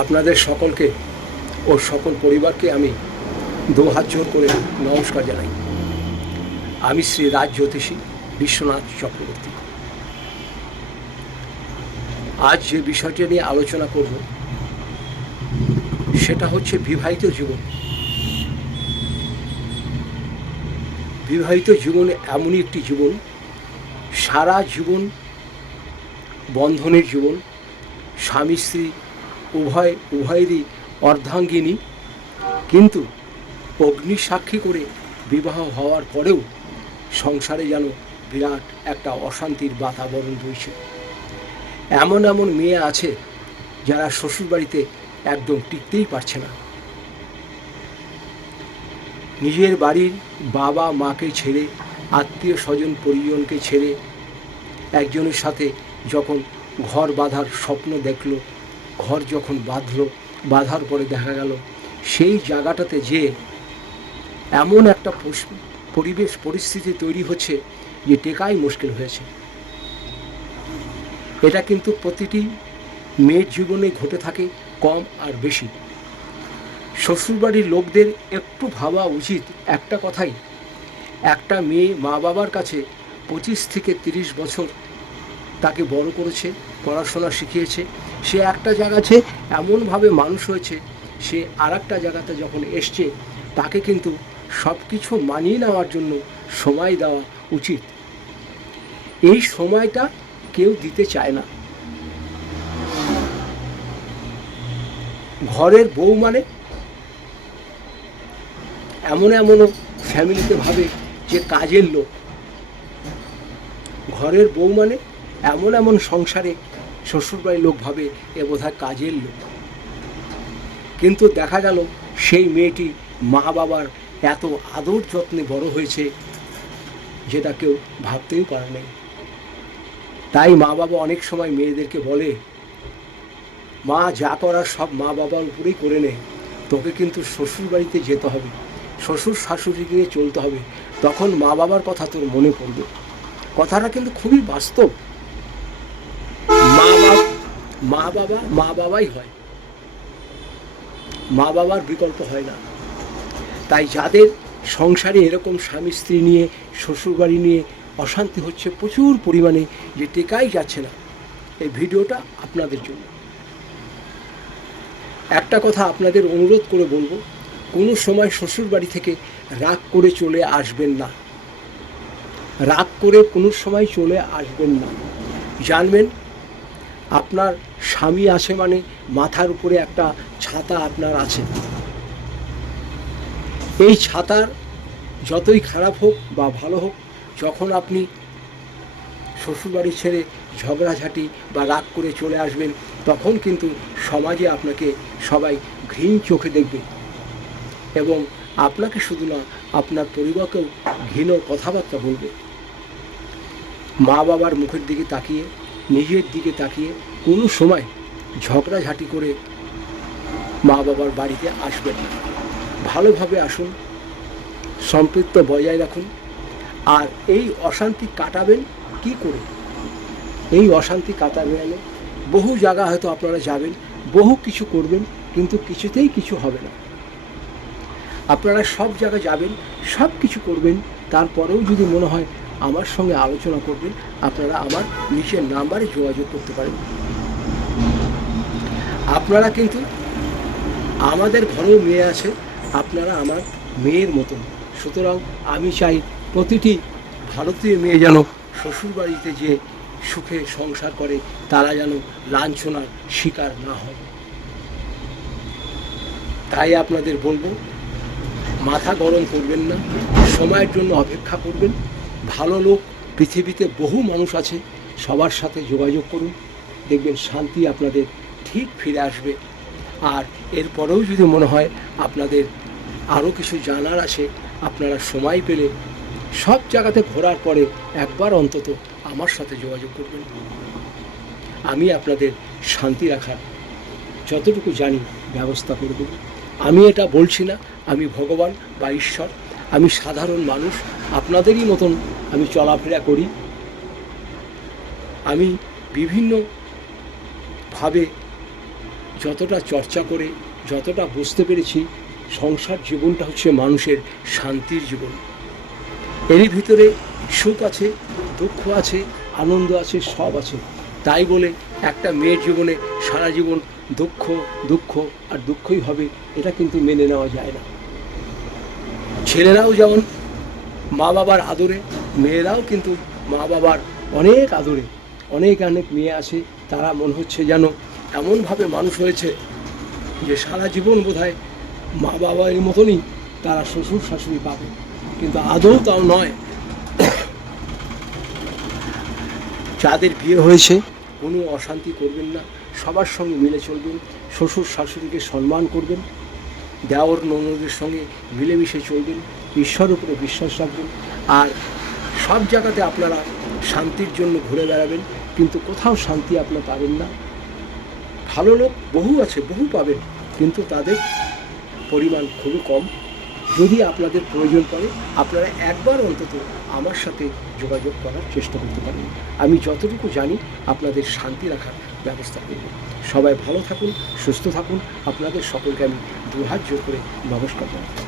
আপনাদের সকলকে ও সকল পরিবারকে আমি দু হাত জোর করে নমস্কার জানাই। আমি শ্রী রাজ জ্যোতিষী বিশ্বনাথ চক্রবর্তী। আজ যে বিষয়টি নিয়ে আলোচনা করব, সেটা হচ্ছে বিবাহিত জীবন। বিবাহিত জীবন এমনই একটি জীবন, সারা জীবন, বন্ধনের জীবন স্বামী স্ত্রী উভয়, উভয়েরই অর্ধাঙ্গিনী। কিন্তু অগ্নি সাক্ষী করে বিবাহ হওয়ার পরেও সংসারে যেন বিরাট একটা অশান্তির বাতাবরণ রয়েছে। এমন এমন মেয়ে আছে যারা শ্বশুরবাড়িতে একদম টিকতেই পারছে না। নিজের বাড়ির বাবা মাকে ছেড়ে, আত্মীয় স্বজন পরিজনকে ছেড়ে একজনের সাথে যখন ঘর বাঁধার স্বপ্ন দেখল ঘর যখন বাঁধলো, বাঁধার পরে দেখা গেল সেই জায়গাটাতে যে এমন একটা পরিবেশ, পরিস্থিতি তৈরি হচ্ছে যে টেকাই মুশকিল হয়েছে। এটা কিন্তু প্রতিটি মেয়ের জীবনে ঘটে থাকে কম আর বেশি। শ্বশুরবাড়ির লোকদের একটু ভাবা উচিত একটা কথাই, একটা মেয়ে মা বাবার কাছে পঁচিশ থেকে তিরিশ বছর তাকে বড় করেছে, পড়াশোনা শিখিয়েছে সে একটা জায়গাতে এমনভাবে মানুষ হয়েছে, সে আর একটা জায়গাতে যখন এসছে, তাকে কিন্তু সব কিছু মানিয়ে নেওয়ার জন্য সময় দেওয়া উচিত। এই সময়টা কেউ দিতে চায় না। ঘরের বউ মানে এমন এমনও ফ্যামিলিতে ভাবে যে কাজের লোক। ঘরের বউ মানে এমন এমন সংসারে শ্বশুরবাড়ির লোক ভাবে এ বোধহয় কাজের লোক। কিন্তু দেখা গেল সেই মেয়েটি মা বাবার এত আদর যত্নে বড় হয়েছে যেটা কেউ ভাবতেই পারে নাই। তাই মা বাবা অনেক সময় মেয়েদেরকে বলে, মা, যা করার সব মা বাবার উপরেই করে নে। তোকে কিন্তু শ্বশুর বাড়িতে যেতে হবে, শ্বশুর শাশুড়ি নিয়ে চলতে হবে। তখন মা বাবার কথা তোর মনে পড়বে। কথাটা কিন্তু খুবই বাস্তব। মা বাবা, মা বাবাই হয়। মা বাবার বিকল্প হয় না। তাই যাদের সংসারে এরকম স্বামী, স্ত্রী নিয়ে শ্বশুরবাড়ি নিয়ে অশান্তি হচ্ছে প্রচুর পরিমাণে, যে টেকাই যাচ্ছে না। এই ভিডিওটা আপনাদের জন্য। একটা কথা আপনাদের অনুরোধ করে বলব, কোনো সময় শ্বশুরবাড়ি থেকে রাগ করে চলে আসবেন না। রাগ করে কোনো সময় চলে আসবেন না। জানবেন আপনার স্বামী আছে মানে মাথার উপরে একটা ছাতা আপনার আছে। এই ছাতার যতই খারাপ হোক বা ভালো হোক, যখন আপনি শ্বশুরবাড়ি ছেড়ে ঝগড়াঝাটি বা রাগ করে চলে আসবেন, তখন কিন্তু সমাজে আপনাকে সবাই ঘৃণ চোখে দেখবে। এবং আপনাকে শুধু না, আপনার পরিবারকেও ঘৃণ কথাবার্তা বলবে। মা বাবার মুখের দিকে তাকিয়ে নিজের দিকে তাকিয়ে কোনো সময় ঝগড়াঝাটি করে মা বাবার বাড়িতে আসবেন না। ভালোভাবে আসুন, সম্পৃক্ত বজায় রাখুন, আর এই অশান্তি কাটাবেন কি করে? এই অশান্তি কাটাবেন বহু জায়গা হয়তো আপনারা যাবেন, বহু কিছু করবেন, কিন্তু কিছুতেই কিছু হবে না। আপনারা সব জায়গায় যাবেন, সব কিছু করবেন, তারপরেও যদি মনে হয় আমার সঙ্গে আলোচনা করবেন। আপনারা আমার নিচের নাম্বারে যোগাযোগ করতে পারেন। আপনারা কিন্তু আমাদের ঘরেও মেয়ে আছে, আপনারা আমার মেয়ের মতন। সুতরাং আমি চাই প্রতিটি ভারতীয় মেয়ে যেন শ্বশুরবাড়িতে যে সুখে সংসার করে, তারা যেন লাঞ্ছনার শিকার না হয়। তাই আপনাদের বলব, মাথা গরম করবেন না, সময়ের জন্য অপেক্ষা করবেন। ভালো লোক, পৃথিবীতে বহু মানুষ আছে, সবার সাথে যোগাযোগ করুন। দেখবেন শান্তি আপনাদের ঠিক ফিরে আসবে। আর এরপরেও যদি মনে হয় আপনাদের আরও কিছু জানার আছে, আপনারা সময় পেলে সব জায়গাতে ঘোরার পরে একবার অন্তত আমার সাথে যোগাযোগ করবেন। আমি আপনাদের শান্তি রাখার যতটুকু জানি ব্যবস্থা করে দেব। আমি এটা বলছি না, আমি ভগবান বা ঈশ্বর। আমি সাধারণ মানুষ, আপনাদেরই মতন আমি চলাফেরা করি। আমি বিভিন্নভাবে যতটা চর্চা করে, যতটা বুঝতে পেরেছি, সংসার জীবনটা হচ্ছে মানুষের শান্তির জীবন। এরই ভিতরে সুখ আছে, দুঃখ আছে, আনন্দ আছে, সব আছে। তাই বলে একটা মেয়ের জীবনে সারা জীবন দুঃখ দুঃখ আর দুঃখই হবে, এটা কিন্তু মেনে নেওয়া যায় না। ছেলেরাও যেমন মা বাবার আদরে, মেয়েরাও কিন্তু মা বাবার অনেক আদরে, অনেক অনেক মেয়ে আছে, তারা মনে হচ্ছে যেন এমনভাবে মানুষ হয়েছে যে সারা জীবন বোধহয় মা বাবার মতনই তারা শ্বশুর শাশুড়ি পাবে। কিন্তু আদৌ তাও নয়। যাদের বিয়ে হয়েছে, কোনো অশান্তি করবেন না, সবার সঙ্গে মিলে চলবেন, শ্বশুর শাশুড়িকে সম্মান করবেন দেওর ননদের সঙ্গে মিলেমিশে চলবেন ঈশ্বর উপরে বিশ্বাস রাখবেন, আর সব জায়গাতে আপনারা শান্তির জন্য ঘুরে বেড়াবেন, কিন্তু কোথাও শান্তি আপনারা পাবেন না। ভালো লোক বহু আছে, বহু পাবেন, কিন্তু তাদের পরিমাণ খুবই কম। যদি আপনাদের প্রয়োজন পড়ে, আপনারা একবার অন্তত আমার সাথে যোগাযোগ করার চেষ্টা করতে পারেন। আমি যতটুকু জানি, আপনাদের শান্তি রাখার ব্যবস্থা করব সবাই ভালো থাকুন, সুস্থ থাকুন। আপনাদের সকলকে আমি দুহাত জোর করে নমস্কার জানাই